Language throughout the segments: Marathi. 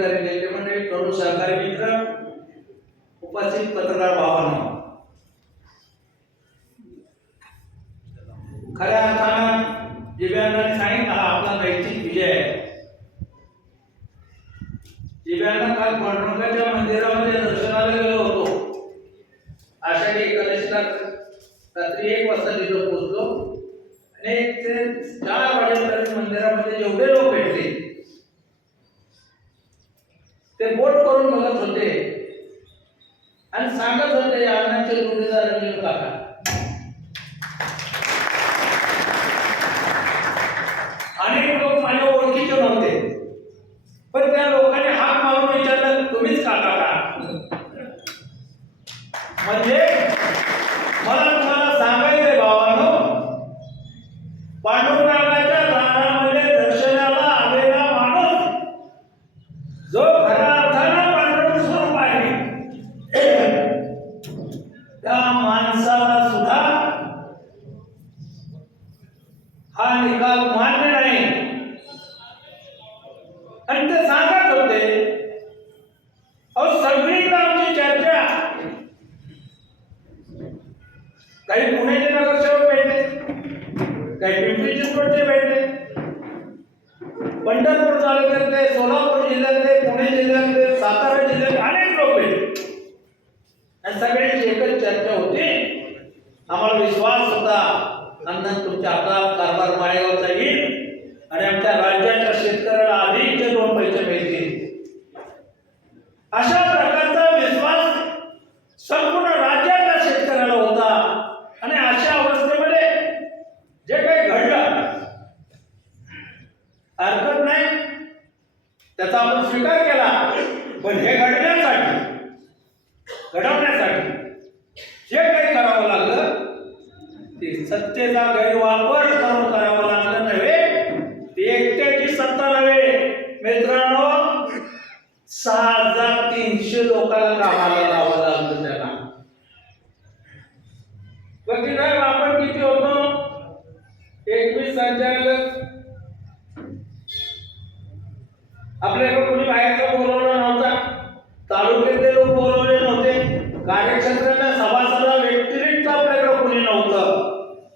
झालेले मंडळी तरुण सहकारी मित्र उपस्थित पत्रकार भावांनो खऱ्या अर्थानं दिव्यांगाने सांगितलं हा आपला नैतिक विजय आहे. दिव्यांना काल पांडुरंगाच्या मंदिरामध्ये दर्शनाला गेलो होतो. आषाढी एकादशीला रात्री एक वाजता तिथं पोहोचलो. आणि ते चार वाजेपर्यंत मंदिरामध्ये जेवढे लोक भेटले ते बोट करून बघत होते. आणि सांगत होते अण्णाचे अण्णांचे काका अनेक लोक माझ्या ओळखीचे नव्हते पण त्या लोकांनी हाक मारून विचारलं तुम्हीच काका का म्हणजे मला तुम्हाला सांगायचंय भावानो पांडुरंगाच्या दारामध्ये दर्शनाला आलेला माणूस जो खऱ्या अर्थानं पांडुरंग स्वरूप आहे त्या माणसाला सुद्धा हा निकाल मान्य नाही आणि ते सांगत होते अहो सगळीकडे आमची चर्चा काही पुण्याचे नगरसेवक भेटले काही पिंपरी चिंचवडचे भेटले पंढरपूर तालुक्यातले सोलापूर जिल्ह्यातले पुणे जिल्ह्यातले सातारा जिल्ह्यातले अनेक लोक भेटले आणि सगळ्यांची एकच चर्चा होती. आम्हाला विश्वास होता. अण्णा तुमच्या हातात कारभार माळेगावचा येईल आणि आमच्या राज्याच्या शेतकऱ्याला अधिकचे दोन पैसे मिळतील. अशा प्रकारचा विश्वास संपूर्ण राज्याच्या शेतकऱ्याला होता आणि अशा अवस्थेमध्ये जे काही घडलं हरकत नाही त्याचा आपण स्वीकार केला पण हे घडण्यासाठी घडवण्यासाठी जे काही करावं लागलं ते सत्तेचा गैरवापर करून करावा लागला नव्हे ती एकट्याची सत्ता नव्हे. मित्रांनो सहा हजार तीनशे लोकांना कामाला लावावं लागलं त्याला. बाकी काय आपण किती होतो? एकवीस संचालक आपल्याकडे कोणी बाहेरचा बोलवला नव्हता. तालुक्यातले लोक बोलवले नव्हते. कार्यक्षेत्रातल्या सभासदा व्यतिरिक्त आपल्याकडे कोणी नव्हतं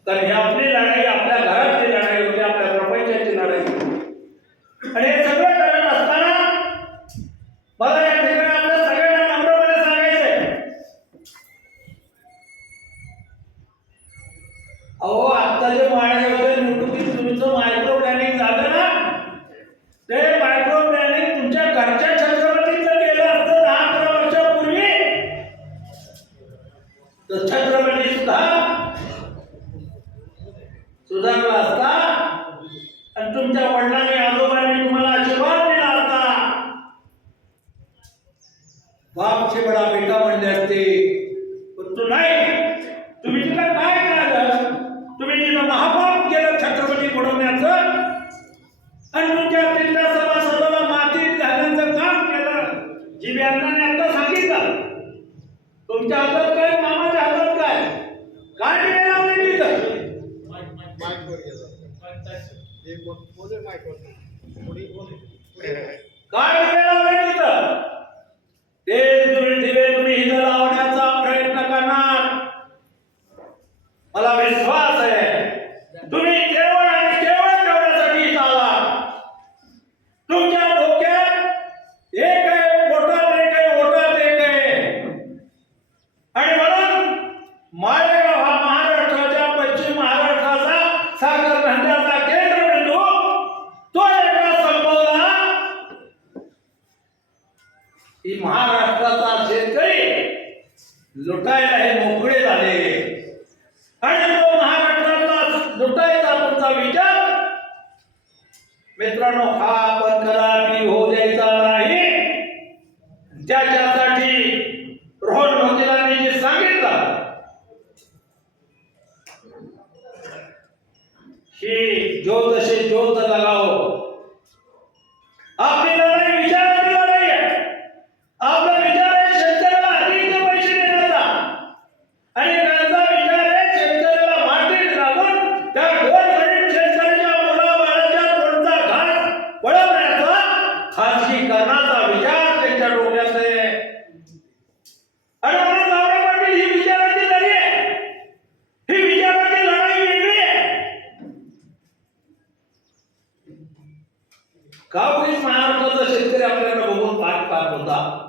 तर ही आपली लढाई आपल्या घरातली लढाई होती आपल्या प्रपंचाची लढाई होती आणि हे सगळं करत असताना मला या ठिकाणी आपल्या सगळ्यांना नम्रपणे सांगायचंय अहो आता जे माळेगावच्या निवडणुकीत तुमचं मायक्रो प्लॅनिंग झालं ना? काय दिवे लावले तिथं ते तुम्ही दिवे तुम्ही इथं लावण्याचा प्रयत्न करणार मला विश्वास आहे तुम्ही केवळ आणि केवळ तेवढ्यासाठी इथं आला तुमच्या डोक्यात एक आहे पोटात एक आहे ओटात एक आहे आणि म्हणून मालेगाव हा महाराष्ट्राच्या पश्चिम महाराष्ट्राचा साखर धंद्याचा केंद्रबिंदू तो एकदा संपवला की महाराष्ट्राचा शेतकरी लुटायला हे मोकळे झाले आणि तो महाराष्ट्रातला लुटायचा तुमचा विचार मित्रांनो हा का पोलीस महाराष्ट्राचा शेतकरी आपल्याला बघून पाठ पाहत होता?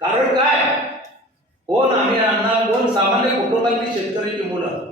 कारण काय? कोण आम्ही अण्णा कोण सामान्य कुटुंबातली शेतकऱ्याची मुलं?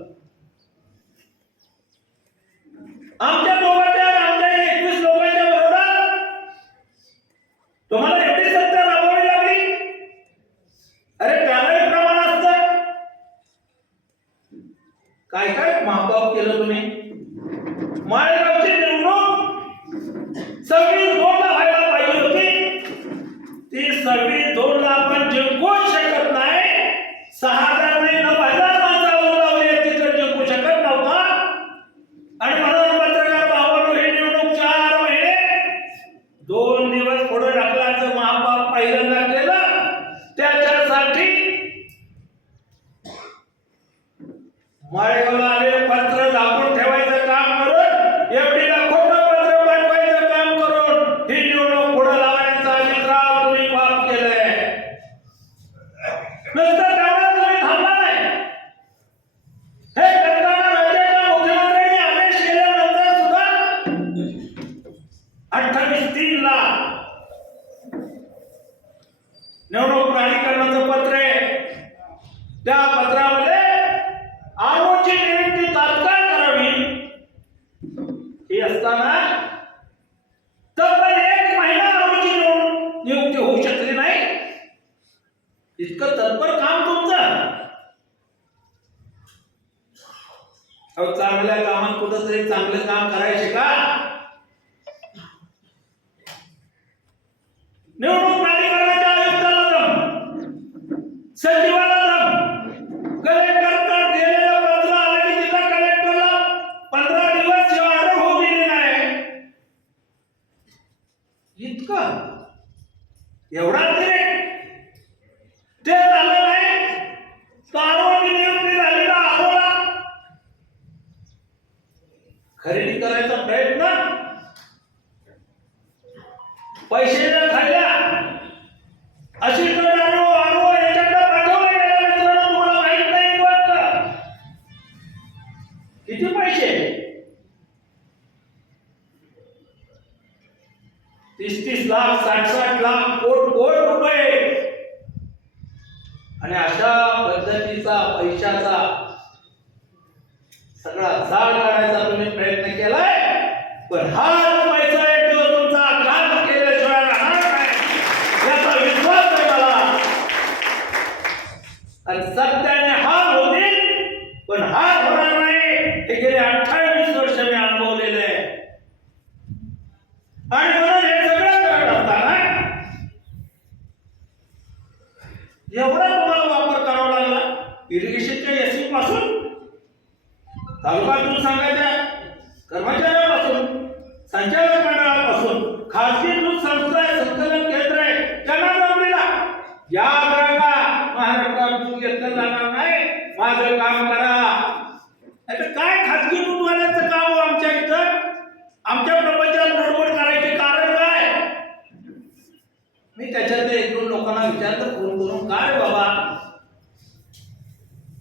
खरेदी करायचा प्रयत्न Bueno, ¡ah!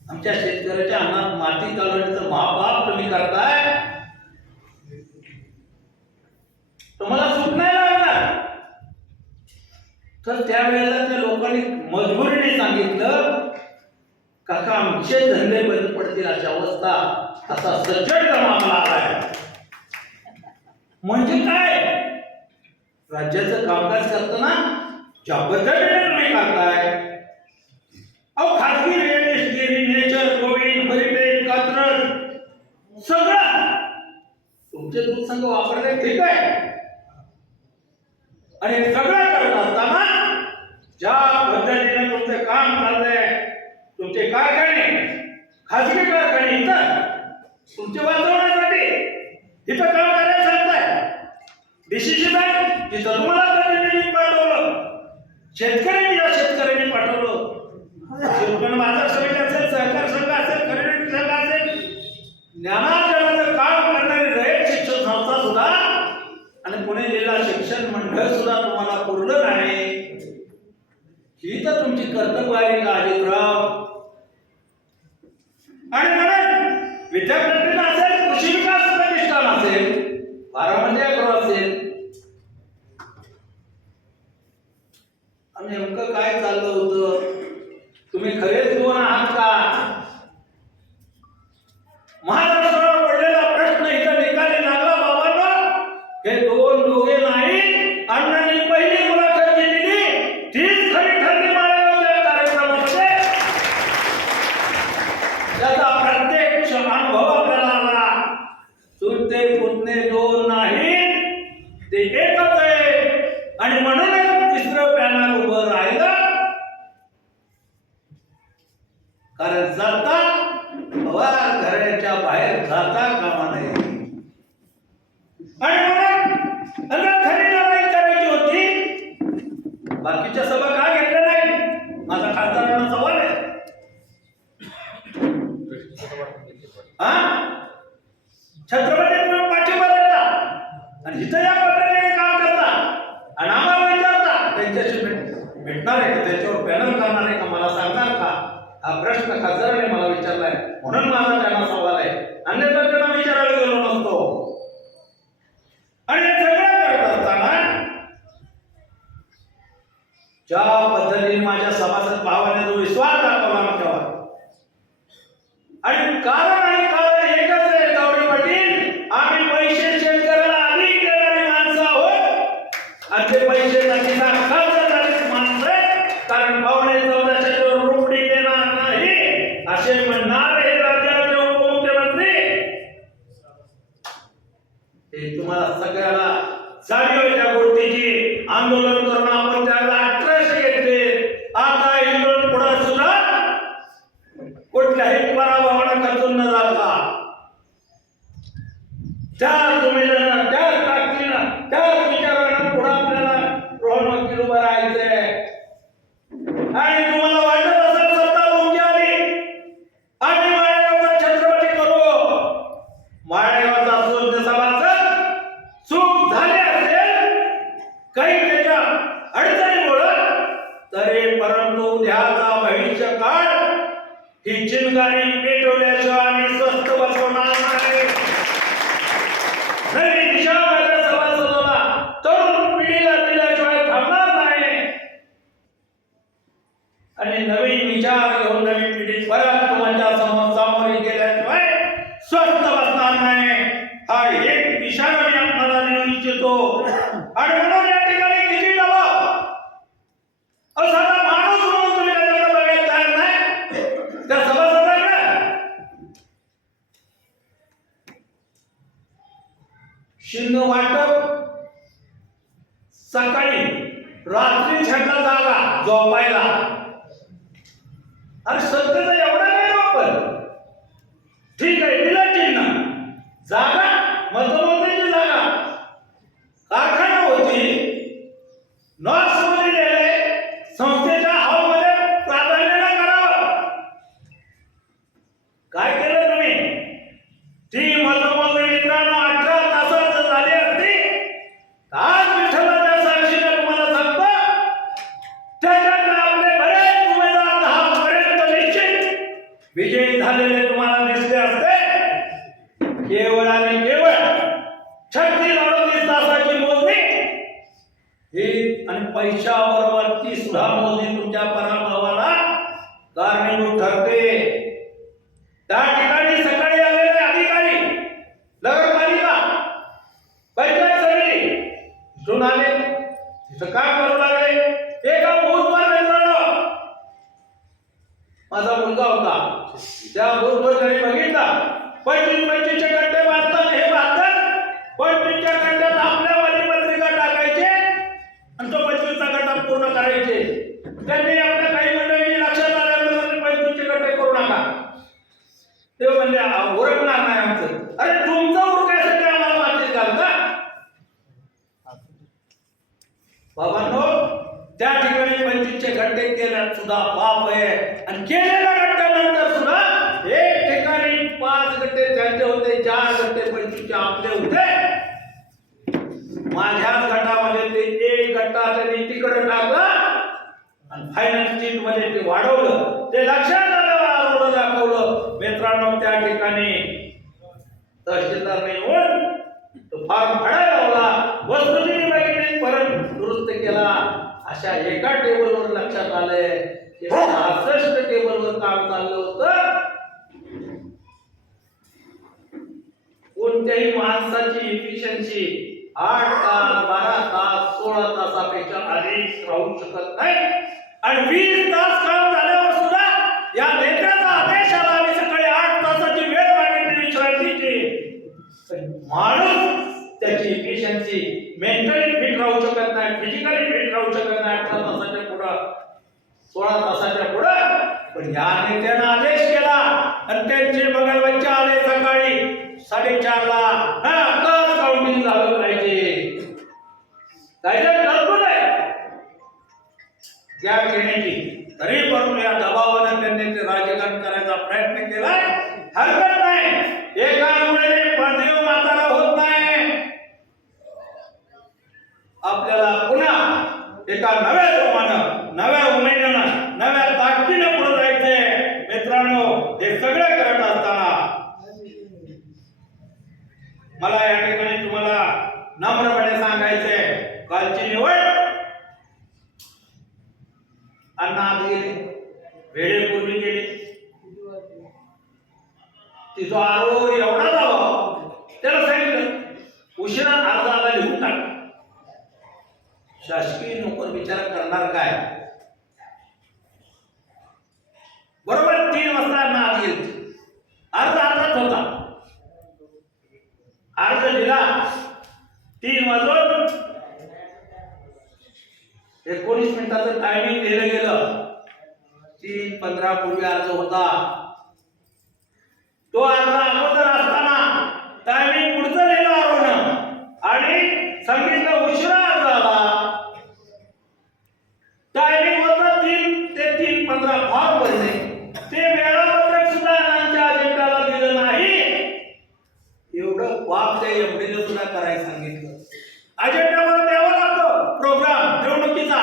आमच्या शेतकऱ्याच्या अंगात माती कालवण्याचं महापाप कमी करताय. तुम्हाला सुट नाही लागणार. तर त्यावेळेला त्या लोकांनी मजबुरीने सांगितलं काका आमचे धंदे बंद पडतील अशा अवस्था असा सज्जड क्रमांक आलाय म्हणजे काय? राज्याचं कामकाज करताना जबरदस्त निर्णय करताय अहो खासगी रेट नेचर कोविड फरीपेन कात्रज सगळं तुमचे दूध संघ वापरले ठीक आहे? आणि सगळं करत असताना ज्या पद्धतीने तुमचं काम चाललंय तुमचे कारखाने खाजगी कारखाने इथं तुमचे वाचवण्यासाठी इथं काम करायला सांगताय. डीसीसी बँक जिथं तुम्हाला प्रतिनिधी पाठवलं. शेतकरी या शेतकऱ्यांनी पाठवलं. माझा समित्या ज्ञानार्जनाचं काम करणारी रयत शिक्षण संस्था सुद्धा आणि पुणे जिल्हा शिक्षण मंडळ सुद्धा तुम्हाला पूर्ण नाही. ही तर तुमची कर्तव्य आहे राजीवराव आणि म्हणून विद्यापीठ छत्रपती पाठिंबा देता आणि इथं या पद्धतीने काम करता आणि आम्हाला विचारता त्यांच्याशी भेट भेटणार आहे त्यांच्यावर मला सांगणार का हा प्रश्न खासदाराने मला विचारलाय. म्हणून माझा त्यांना सवाल आहे. अन्यथा परंतु उद्याचा भविष्य काळ. ही चिनकारी पेटवल्याशिवाय आणि स्वस्त बसवणार नाही. दिशा वापरायला अरे संतचा एवढा नाही वापर. ठीक आहे दिला चिन्ह. जागा होणे तुमच्या पराभवाला कारणीभूत ठरते त्या ठिकाणी सकाळी आलेले अधिकारी नगरपालिका पंचायत समिती जुन आले. तिथं काम करू लागले? ते काम मोजमार मित्रांनो? माझा मुलगा होता. त्या मोजमार तीनशे खड्डे केल्यात सुद्धा पाप आहे. आणि केलेल्या खड्ड्यानंतर सुद्धा एक ठिकाणी पाच गड्डे त्यांचे होते चार घंटे पंचवीसचे आपले होते. माझ्याच गटामध्ये ते एक गट्टा त्यांनी तिकडे टाकलं आणि फायनान्स टीममध्ये ते वाढवलं. ते लक्षात आलं दाखवलं. मित्रांनो त्या ठिकाणी तहसीलदार नाही होत तो फार फडा लावला. वस्तुस्थिती परत दुरुस्त केला. अशा एका टेबल आलंय की सहासष्ट टेबलवर काम चाललं होतं. कोणत्याही माणसाची इफिशियन्सी आठ तास बारा तास सोळा तासापेक्षा अधिक राहू शकत नाही. आणि वीस तास काम झाल्यावर सुद्धा या नेत्याचा आदेश आला. आणि सकाळी आठ तासाची वेळ मागितली विश्रांतीची. माणूस त्याची इफिशियन्सी मेंटली फिट राहू शकत नाही फिजिकली फिट राहू शकत नाही. आठ तासाच्या पुढं सोळा तासाच्या पुढं पण या नेत्यानं आदेश केला. आणि त्यांचे बगल बच्चे आले सकाळी साडेचारला हा काउंटिंग झालं पाहिजे कायद्यात आहे. घेण्याची तरी परंतु या दबावानं त्यांनी ते राजकारण करायचा प्रयत्न केलाय हरकत नाही. एकामुळे पदवी माताला होत नाही. आपल्याला पुन्हा एका नव्या जोमानं नव्या उमेदीनं नव्या ताकदीनं पुढे जायचंय मित्रांनो हे सगळं करत असताना मला या ठिकाणी तुम्हाला नम्रपणे सांगायचंय. कालची निवड. अण्णा आत गेले. वेळेपूर्वी गेले. तिचा आरोग्य एवढा जावा त्याला सांगितलं उशिरा अर्ज आला लिहून टाक. शासकीय नोकर विचार करणार काय? बरोबर तीन वाजता अण्णा आत गेले अर्ज अर्धाच होता अर्ज दिला तीन वाजून एकोणीस मिनिटाचं टायमिंग दिलं गेलं. तीन पंधरा पूर्वी अर्ज होता. तो अर्ज अगोदर असताना टायमिंग पुढचं लिहिलं आरोनं आणि सांगितलं उशिरा अर्ज आला टायमिंग होतं तीन ते तीन पंधरा फॉर्म भरले ते वेळापत्रक सुद्धा अण्णांच्या अजेंडाला दिलं नाही एवढं पाप त्या एवढीला सुद्धा करायला सांगितलं अजेंडावर द्यावा लागतो प्रोग्राम निवडणुकीचा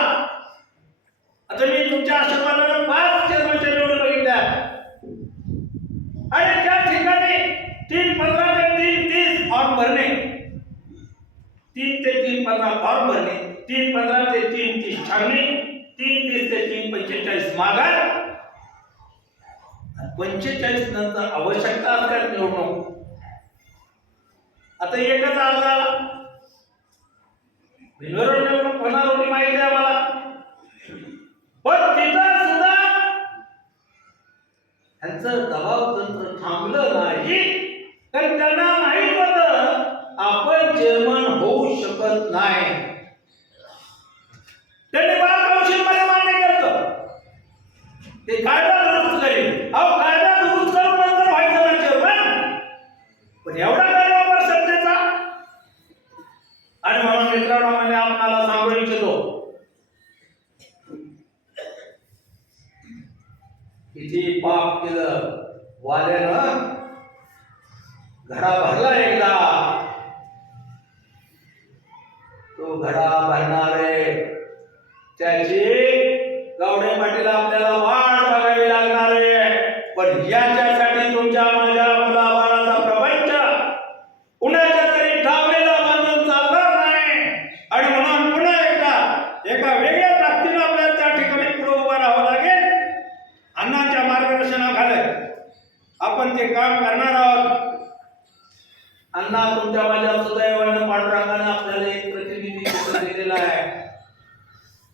आता मी तुमच्या आशीर्वादानं पाच चेअरमनच्या निवडून बघितल्या आणि त्या ठिकाणी तीन पंधरा ते तीन तीस फॉर्म भरणे तीन ते तीन पंधरा फॉर्म भरणे तीन पंधरा ते तीन तीस छाननी तीन तीस ते तीन पंचेचाळीस माघार. पंचेचाळीस नंतर आवश्यकता असल्यास निवडणूक. आता एकच अर्ज आला. बिनविरोध निवडणूक होणार होती माहिती आहे मला पण तिथं सुद्धा त्यांचं दबाव तंत्र थांबलं नाही. कारण त्यांना माहीत होत आपण चेअरमन होऊ शकत नाही. त्यांनी बार कौशलमध्ये मान्य केलं. ते कायदा दुरुस्त करेल अहो कायदा दुरुस्त करून नंतर व्हायचं ना चेअरमॅन पण एवढा काय वापर सत्तेचा आणि म्हणून मित्रांनो म्हणजे आपणाला सांगू इच्छितो. किती पाप केलं. वाल्यानं घडा भरला एकदा. तो घडा भरणारे त्याची गावडे पाटील आपल्याला वाढ बघावी लागणार आहे. पण याच्यासाठी तुमच्या माझ्या मुलाबाळाचा प्रपंच कुणाच्या तरी ठावलेला बांधून चालणार नाही. आणि म्हणून पुन्हा एकदा एका वेगळ्या ताकदीनं आपल्याला त्या ठिकाणी पुढे उभं राहावं लागेल. अण्णांच्या मार्गदर्शनाखाली आपण ते काम करणार आहोत. अण्णा तुमच्या माझ्या सुदैवानं पांडुरंगाने आपल्याला एक प्रतिनिधी दिलेला आहे?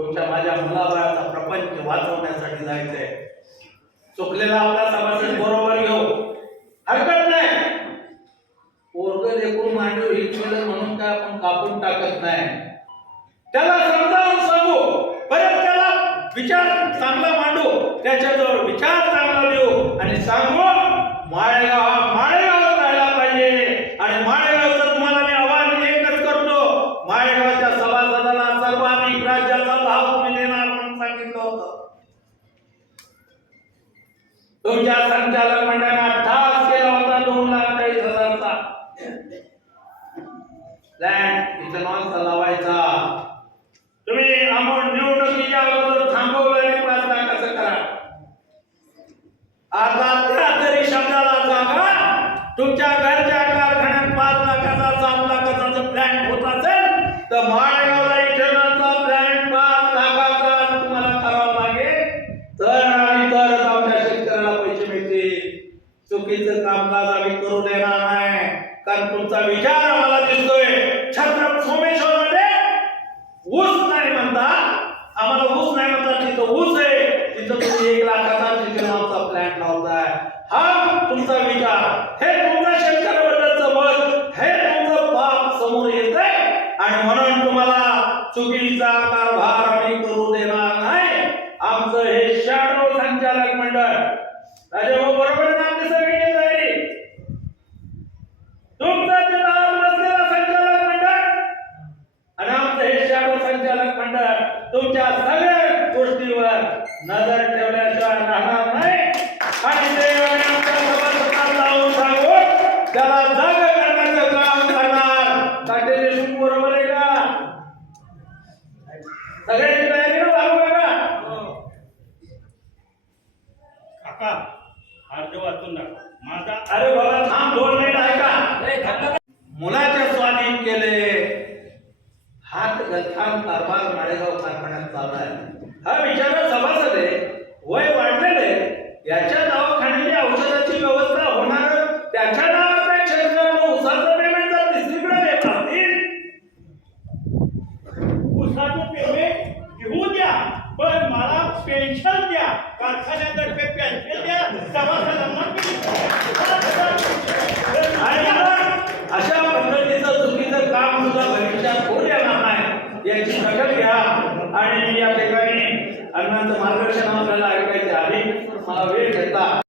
तुमच्या माझ्या मुलाबाळाचा प्रपंच वाचवण्यासाठी जायचंय. चुकलेला आपला समाज बरोबर land mtanoanza lawaita Musa Vita. Hey, वाचून दाखव. माझा अरे बाबा थांब बोल नाही ऐका.